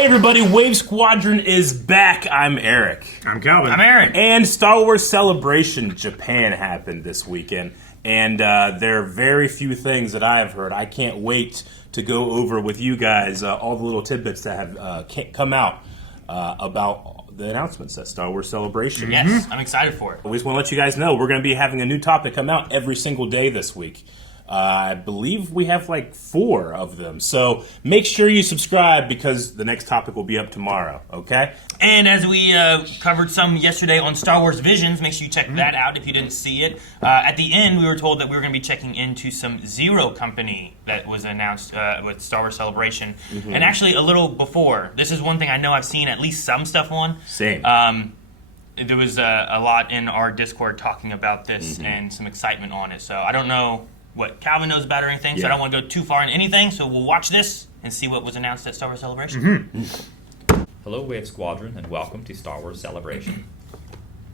Hey everybody, Wave Squadron is back. I'm Eric. I'm Calvin. I'm Aaron. And Star Wars Celebration Japan happened this weekend. And there are very few things that I have heard. I can't wait to go over with you guys all the little tidbits that have come out about the announcements at Star Wars Celebration. Yes, I'm excited for it. We just want to let you guys know we're going to be having a new topic come out every single day this week. I believe we have like 4 of them. So make sure you subscribe because the next topic will be up tomorrow, okay? And as we covered some yesterday on Star Wars Visions, make sure you check that out if you didn't see it. At the end, we were told that we were going to be checking into some Zero Company that was announced with Star Wars Celebration. And actually, a little before, this is one thing I know I've seen at least some stuff on. Same. There was a lot in our Discord talking about this and some excitement on it. So I don't know what Calvin knows about or anything, so I don't want to go too far in anything. So we'll watch this and see what was announced at Star Wars Celebration. Hello Wave Squadron and welcome to Star Wars Celebration.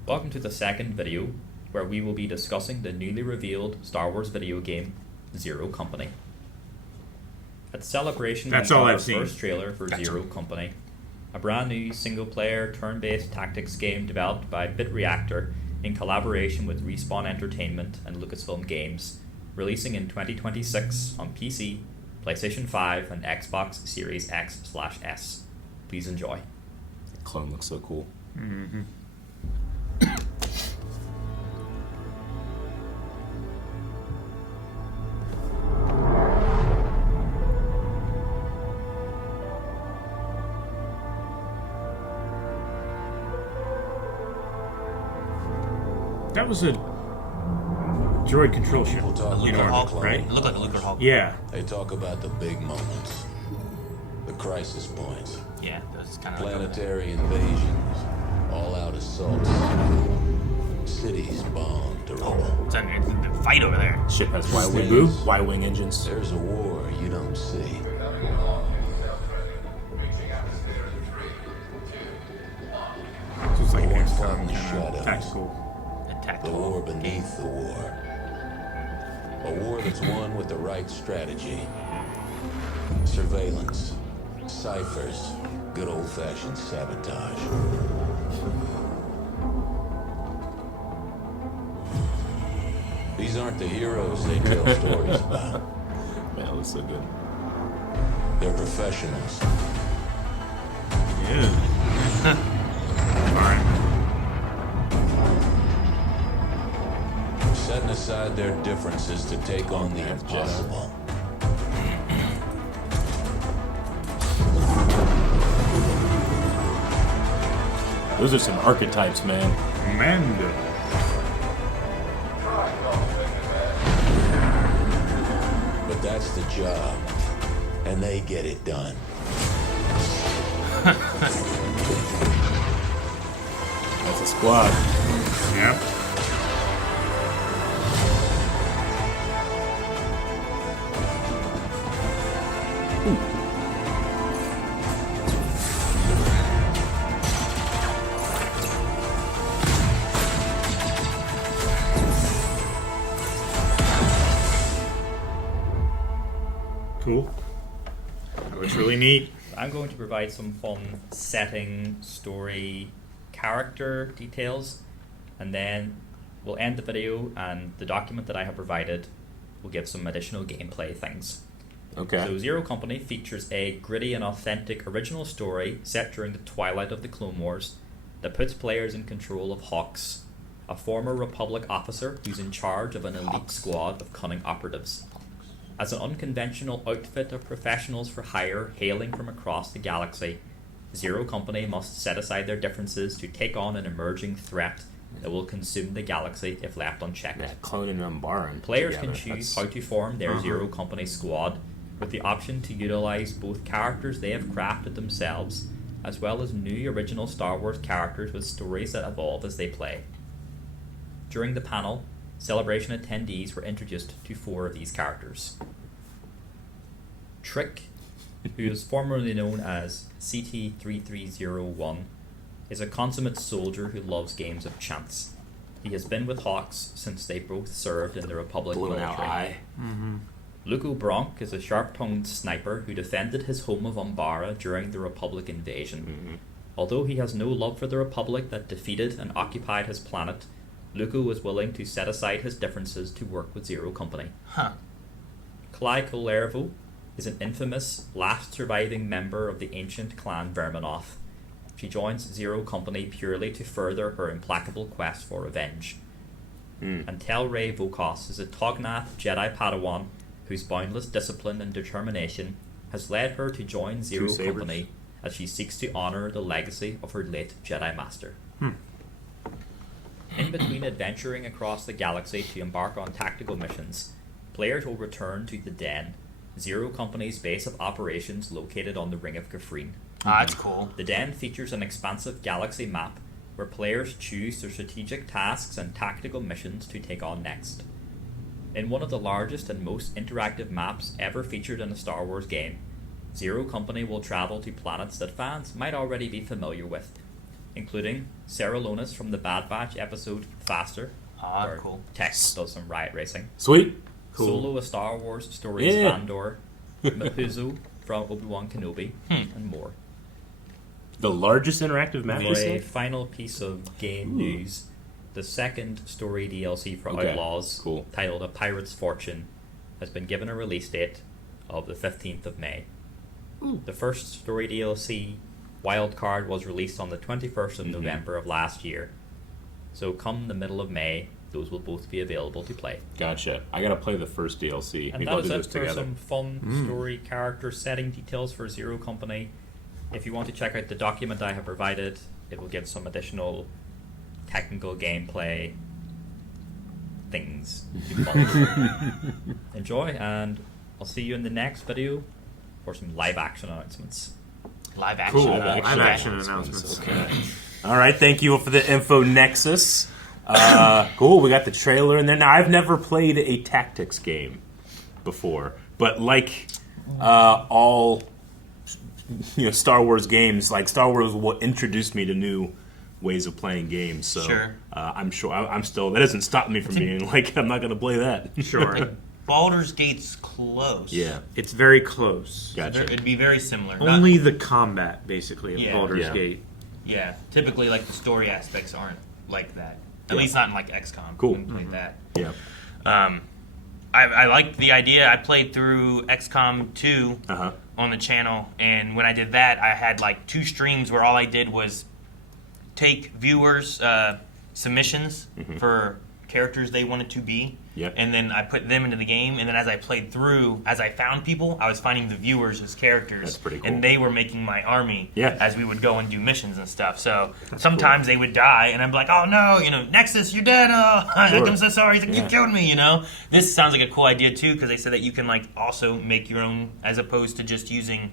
Welcome to the second video where we will be discussing the newly revealed Star Wars video game Zero Company. At Celebration we got our first trailer for Zero Company, a brand new single-player turn-based tactics game developed by BitReactor in collaboration with Respawn Entertainment and Lucasfilm Games, releasing in 2026 on PC, PlayStation 5, and Xbox Series X/S. Please enjoy. The clone looks so cool. That was a droid control ship. A Lucre Hulk, right? It looked like a Lucre Hulk. Yeah. They talk about the big moments, the crisis points, Yeah, that's kind of planetary invasions, all-out assaults, cities bombed to rubble. It's a fight over there. Ship has Y-wing engines. There's a war you don't see. So it's like an War XCOM fought in the kind of shadows. tactical. The war beneath the war. A war that's won with the right strategy. Surveillance, ciphers, good old-fashioned sabotage. These aren't the heroes they tell stories about. Man, it looks so good. They're professionals. Yeah. Alright. Setting aside their differences to take on the impossible. Those are some archetypes, man. Mando. But that's the job. And they get it done. That's a squad. Yep. Cool. That looks really neat. I'm going to provide some fun setting, story, character details, and then we'll end the video and the document that I have provided will give some additional gameplay things. Okay. So Zero Company features a gritty and authentic original story set during the twilight of the Clone Wars that puts players in control of Hawks, a former Republic officer who's in charge of an elite squad of cunning operatives. As an unconventional outfit of professionals for hire hailing from across the galaxy, Zero Company must set aside their differences to take on an emerging threat that will consume the galaxy if left unchecked. Yeah, Clone and Umbaran. Players together. can choose That's- how to form their Zero Company squad, with the option to utilize both characters they have crafted themselves, as well as new original Star Wars characters with stories that evolve as they play. During the panel, Celebration attendees were introduced to 4 of these characters. Trick, who is formerly known as CT-3301, is a consummate soldier who loves games of chance. He has been with Hawks since they both served in the Republic Blown out military. eye. Luco Bronk is a sharp-tongued sniper who defended his home of Umbara during the Republic invasion. Although he has no love for the Republic that defeated and occupied his planet, Luco was willing to set aside his differences to work with Zero Company. Huh. Klai Kolervo is an infamous, last surviving member of the ancient clan Verminoth. She joins Zero Company purely to further her implacable quest for revenge. And Telray Vokos is a Tognath Jedi Padawan whose boundless discipline and determination has led her to join Zero Company as she seeks to honour the legacy of her late Jedi Master. In between adventuring across the galaxy to embark on tactical missions, players will return to the Den, Zero Company's base of operations located on the Ring of Kafrene. Ah, that's cool. The Den features an expansive galaxy map where players choose their strategic tasks and tactical missions to take on next. In one of the largest and most interactive maps ever featured in a Star Wars game, Zero Company will travel to planets that fans might already be familiar with, including Seralonis from the Bad Batch episode Faster, where Cool. Tex does some riot racing. Sweet. Solo, a Star Wars Stories Yeah. Vandor, Mapuzo from Obi-Wan Kenobi, and more. The largest interactive map. For you a said? final piece of game news, the second story DLC for Okay, Outlaws, cool. titled A Pirate's Fortune, has been given a release date of the 15th of May. The first story DLC, Wildcard, was released on the 21st of November of last year. So come the middle of May, those will both be available to play. Gotcha. I gotta play the first DLC. And Maybe that I'll is do it those for together. some fun story, character, setting details for Zero Company. If you want to check out the document I have provided, it will give some additional technical gameplay things to follow. Enjoy, and I'll see you in the next video for some live action announcements. Live action. Cool. Live Live action announcements. announcements. Okay. All right. Thank you for the info, Nexus. Cool. We got the trailer in there. Now, I've never played a tactics game before, but like all Star Wars games, like Star Wars, what introduced me to new ways of playing games. So Sure. I'm sure I'm still. That doesn't stop me from being like I'm not going to play that. Sure. Baldur's Gate's close. Yeah. It's very close. Gotcha. It'd be very similar. Not- Only the combat, basically, of Yeah. Baldur's Yeah. Gate. yeah. Typically, like the story aspects aren't like that. At Yeah. least not in like XCOM. Cool. I haven't played that. Yeah. I liked the idea. I played through XCOM 2 Uh-huh. on the channel, and when I did that, I had like 2 streams where all I did was take viewers' submissions for characters they wanted to be, Yep. and then I put them into the game, and then as I played through, as I found people, I was finding the viewers as characters, That's pretty cool. and they were making my army Yeah. as we would go and do missions and stuff. So sometimes they would die, and I'm like, oh no, Nexus, you're dead. Oh, Sure. I'm so sorry. He's like, Yeah. you killed me. This sounds like a cool idea too, because they said that you can like also make your own, as opposed to just using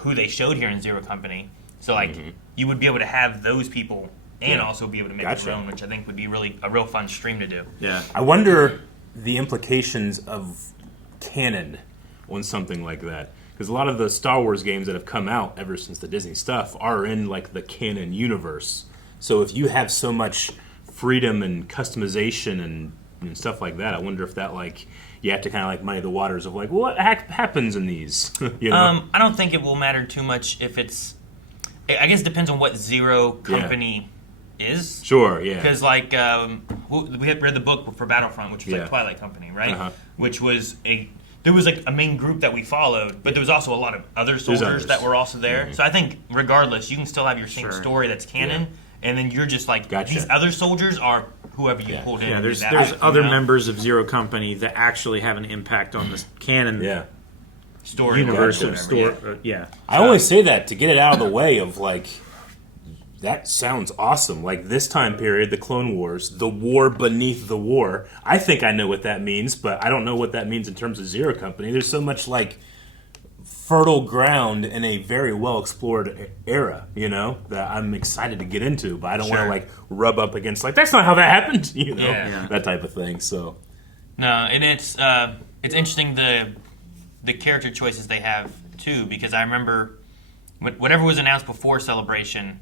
who they showed here in Zero Company. So like you would be able to have those people and Yeah. also be able to make Gotcha. your own, which I think would be really a real fun stream to do. Yeah. I wonder the implications of canon on something like that. Because a lot of the Star Wars games that have come out ever since the Disney stuff are in like the canon universe. So if you have so much freedom and customization and stuff like that, I wonder if that like you have to kind of like muddy the waters of like what happens in these. I don't think it will matter too much if it's. I guess it depends on what Zero Company is. Sure. Yeah. Because like we had read the book for Battlefront, which was Yeah. like Twilight Company, right? Uh-huh. Which was there was like a main group that we followed, but there was also a lot of other soldiers others. that were also there. So I think regardless, you can still have your same Sure. story that's canon, and then you're just like Gotcha. these other soldiers are whoever you Yeah. pulled in. Yeah, and there's did that there's with, other members of Zero Company that actually have an impact on the canon Yeah. story universe Gotcha. of store. Yeah. I only say that to get it out of the way of like, that sounds awesome. Like this time period, the Clone Wars, the war beneath the war. I think I know what that means, but I don't know what that means in terms of Zero Company. There's so much like fertile ground in a very well explored era, that I'm excited to get into, but I don't want to Sure. like rub up against like, that's not how that happened, Yeah. that type of thing. So No, and it's interesting the character choices they have too, because I remember whatever was announced before Celebration,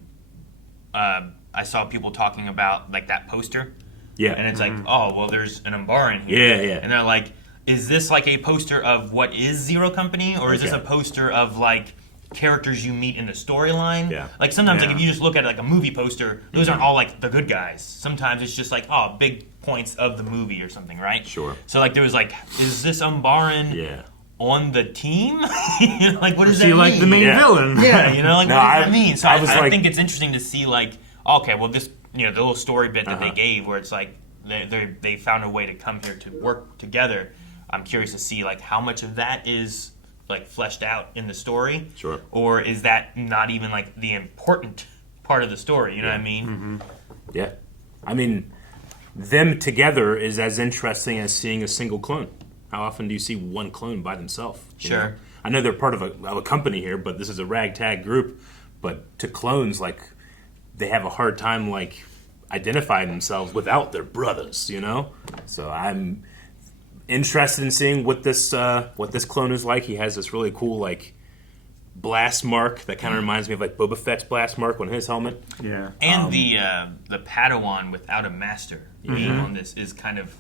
I saw people talking about like that poster, yeah, and it's like, oh well, there's an Umbaran here, Yeah, yeah. and they're like, is this like a poster of what is Zero Company, or is this a poster of like characters you meet in the storyline? Yeah. Like sometimes, like if you just look at like a movie poster, those aren't all like the good guys. Sometimes it's just like big points of the movie or something, right? Sure. So like there was like, is this Umbaran? Yeah. On the team? Like, what does that She mean? like the main villain. Yeah, you know, like, No, what does that mean? So I like- think it's interesting to see, like, okay, well, this, the little story bit that they gave where it's like they found a way to come here to work together. I'm curious to see, like, how much of that is, like, fleshed out in the story. Sure. Or is that not even, like, the important part of the story? You know what I mean? Mm-hmm. Yeah. I mean, them together is as interesting as seeing a single clone. How often do you see one clone by themselves? Sure. I know they're part of a company here, but this is a ragtag group. But to clones, like, they have a hard time, like, identifying themselves without their brothers, you know? So I'm interested in seeing what this clone is like. He has this really cool, like, blast mark that kind of reminds me of, like, Boba Fett's blast mark on his helmet. Yeah. And the Padawan without a master being on this is kind of...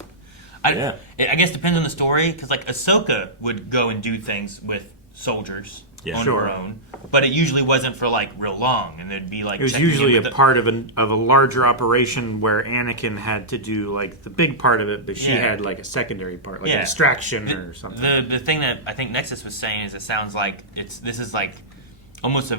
I guess it depends on the story, because like Ahsoka would go and do things with soldiers on her own, but it usually wasn't for like real long, and there'd be like It was checking in usually a with part of a larger operation where Anakin had to do like the big part of it, but she had like a secondary part, like a distraction or something. The thing that I think Nexus was saying is it sounds like this is like almost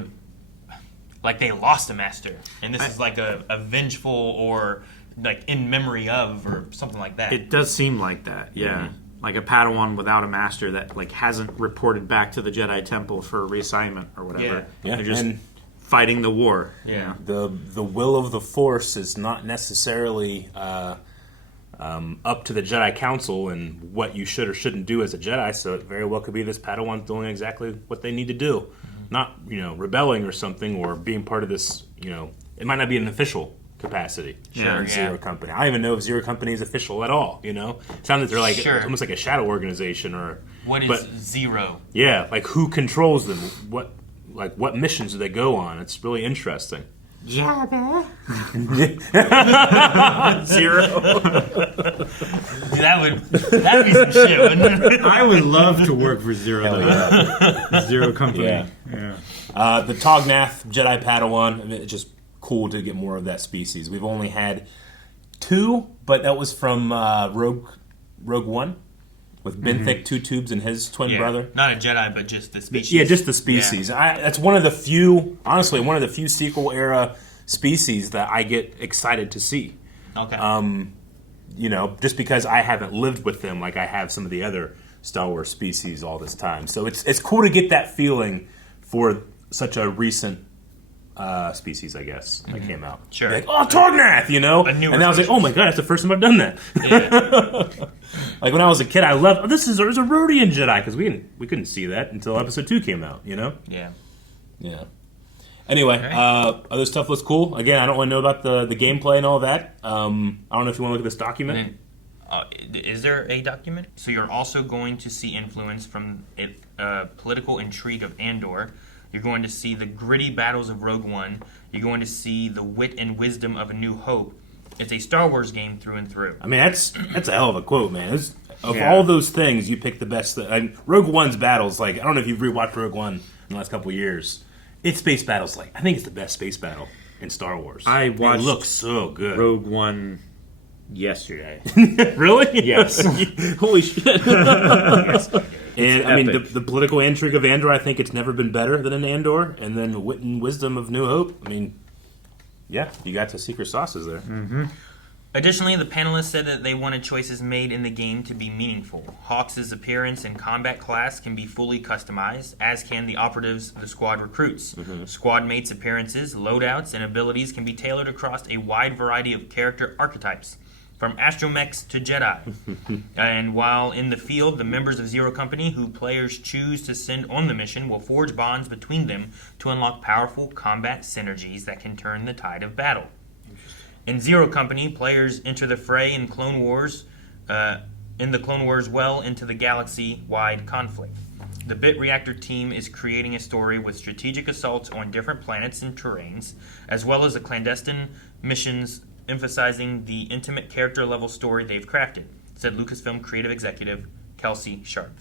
like they lost a master, and this is like a vengeful or like in memory of or something like that. It does seem like that, yeah. Like a Padawan without a master that like hasn't reported back to the Jedi Temple for reassignment or whatever. Yeah. They're just And fighting the war. Yeah. the will of the Force is not necessarily up to the Jedi Council and what you should or shouldn't do as a Jedi. So it very well could be this Padawan doing exactly what they need to do, not rebelling or something or being part of this. It might not be an official capacity in Zero Company. I don't even know if Zero Company is official at all. It sounds like they're like almost like a shadow organization or. What is Zero? Yeah, like who controls them? What missions do they go on? It's really interesting. Jabba. Zero. That'd be some shit, wouldn't it? I would love to work for Zero. Zero Company. Yeah. The Tognath Jedi Padawan. I mean, it's just cool to get more of that species. We've only had 2, but that was from Rogue One with Benthic 2 Tubes and his twin brother. Not a Jedi, but just the species. Yeah, just the species. Yeah. That's one of the few sequel era species that I get excited to see. Okay. Just because I haven't lived with them like I have some of the other Star Wars species all this time. So it's cool to get that feeling for such a recent species, I guess, that came out. Sure. Like, Tognath, A newer and I was like, oh my god, that's the first time I've done that. Yeah. Like when I was a kid, I loved, there's a Rhodian Jedi, because we couldn't see that until episode 2 came out, Yeah. Yeah. Anyway, other stuff looks cool. Again, I don't want to know about the gameplay and all that. I don't know if you want to look at this document. Is there a document? So you're also going to see influence from political intrigue of Andor. You're going to see the gritty battles of Rogue One. You're going to see the wit and wisdom of A New Hope. It's a Star Wars game through and through. I mean, that's a hell of a quote, man. All those things, you pick the best. Rogue One's battles, like, I don't know if you've rewatched Rogue One in the last couple of years. Its space battles, like, I think it's the best space battle in Star Wars. I watched It looks so good. Rogue One yesterday. Really? Yes. Holy shit. Yes. And I mean, epic. the political intrigue of Andor, I think it's never been better than in Andor. And then wit and wisdom of New Hope. I mean, yeah, you got the secret sauces there. Mm-hmm. Additionally, the panelists said that they wanted choices made in the game to be meaningful. Hawks' appearance and combat class can be fully customized, as can the operatives, the squad recruits. Squad mates' appearances, loadouts, and abilities can be tailored across a wide variety of character archetypes, from astromechs to Jedi. And while in the field, the members of Zero Company who players choose to send on the mission will forge bonds between them to unlock powerful combat synergies that can turn the tide of battle. In Zero Company, players enter the fray in the Clone Wars well into the galaxy-wide conflict. The Bit Reactor team is creating a story with strategic assaults on different planets and terrains, as well as the clandestine missions emphasizing the intimate character-level story they've crafted, said Lucasfilm creative executive Kelsey Sharp.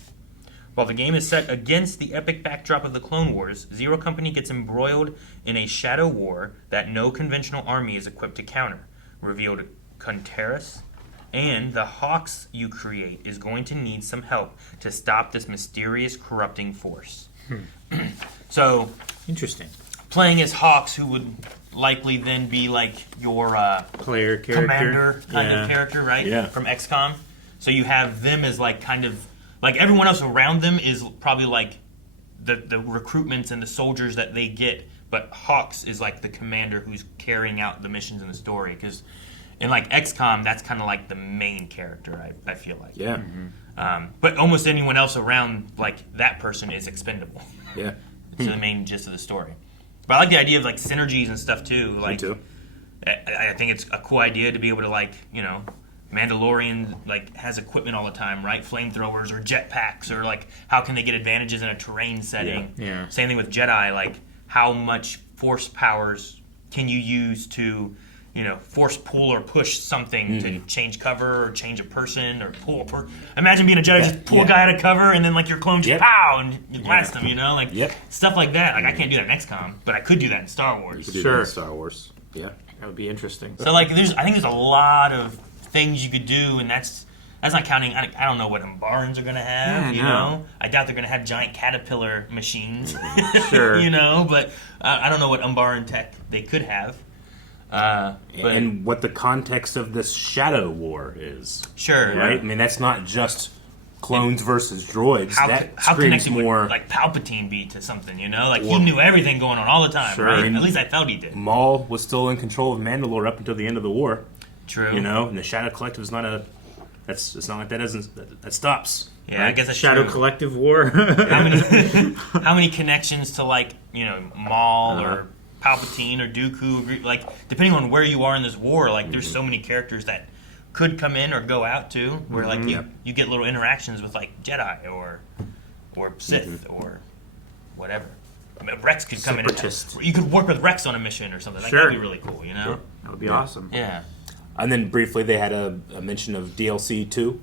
While the game is set against the epic backdrop of the Clone Wars, Zero Company gets embroiled in a shadow war that no conventional army is equipped to counter. Revealed Conteras, and the Hawks you create is going to need some help to stop this mysterious corrupting force. So, Interesting. playing as Hawks, who would likely then be like your Player character. commander kind of character, right? Yeah. From XCOM. So you have them as like kind of like everyone else around them is probably like the recruitments and the soldiers that they get, but Hawks is like the commander who's carrying out the missions in the story. Because in like XCOM, that's kind of like the main character. I feel like. Yeah. But almost anyone else around like that person is expendable. Yeah. It's the main gist of the story. But I like the idea of like synergies and stuff too. Like, Me too. I think it's a cool idea to be able to like, Mandalorian like has equipment all the time, right? Flamethrowers or jetpacks, or like how can they get advantages in a terrain setting? Yeah. Same thing with Jedi. Like how much force powers can you use to, force pull or push something to change cover or change a person or pull. Imagine being a Jedi, just pull a guy out of cover and then like your clone just pow and you blast them. Stuff like that. Like I can't do that in XCOM, but I could do that in Star Wars. You could do Sure. that in Star Wars. Yeah. That would be interesting. So like, I think there's a lot of things you could do, and that's not counting. I don't know what Umbarans are gonna have. Yeah, no. I doubt they're gonna have giant caterpillar machines. Sure. But I don't know what Umbaran tech they could have. But And what the context of this shadow war is. sure, Right? I mean, that's not just clones versus droids. How that how screams connected more. would like Palpatine be to something? Like he knew everything going on all the time. Sure. Right? At least I felt he did. Maul was still in control of Mandalore up until the end of the war. True. And the Shadow Collective is not a. It's not like that stops. Yeah, I guess that's Shadow true. Collective War. How many connections to like Maul or Palpatine or Dooku? Like depending on where you are in this war, like there's so many characters that could come in or go out too. Where like you get little interactions with like Jedi or Sith or whatever. I mean, Rex could come Separatist. in. You could work with Rex on a mission or something. Like Sure. that'd be really cool. That would be awesome. Yeah. And then briefly, they had a mention of DLC 2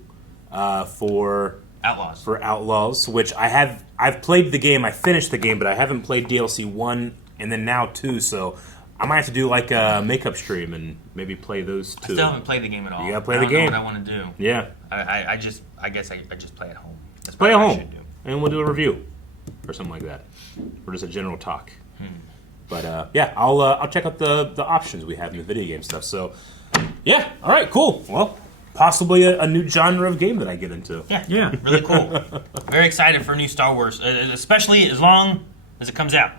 for Outlaws. which I've played the game. I finished the game, but I haven't played DLC 1 and then now 2. So I might have to do like a makeup stream and maybe play those two. I still haven't played the game at all. You gotta play I the don't know game. what I want to do. Yeah, I guess I just play at home. That's play at what I home, should do. and we'll do a review or something like that, or just a general talk. But yeah, I'll check out the options we have in the video game stuff. So yeah, all right, cool. Well, possibly a new genre of game that I get into. Yeah, really cool. Very excited for new Star Wars, especially as long as it comes out.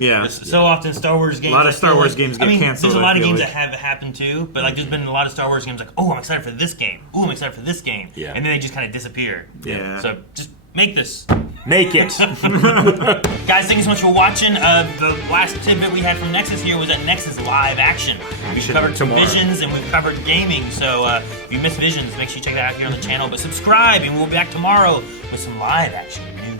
Yeah. So often Star Wars games. A lot of I Star feel Wars like- games get canceled, There's a lot I of feel games like. that have happened too, but like there's been a lot of Star Wars games like, oh, I'm excited for this game. Oh, I'm excited for this game. Yeah. And then they just kind of disappear. Yeah. So just make this. Make it. Guys, thank you so much for watching. The last tidbit we had from Nexus here was that Nexus live action. We've covered tomorrow. Visions and we've covered gaming. So if you missed Visions, make sure you check that out here on the channel. But subscribe, and we'll be back tomorrow with some live action news.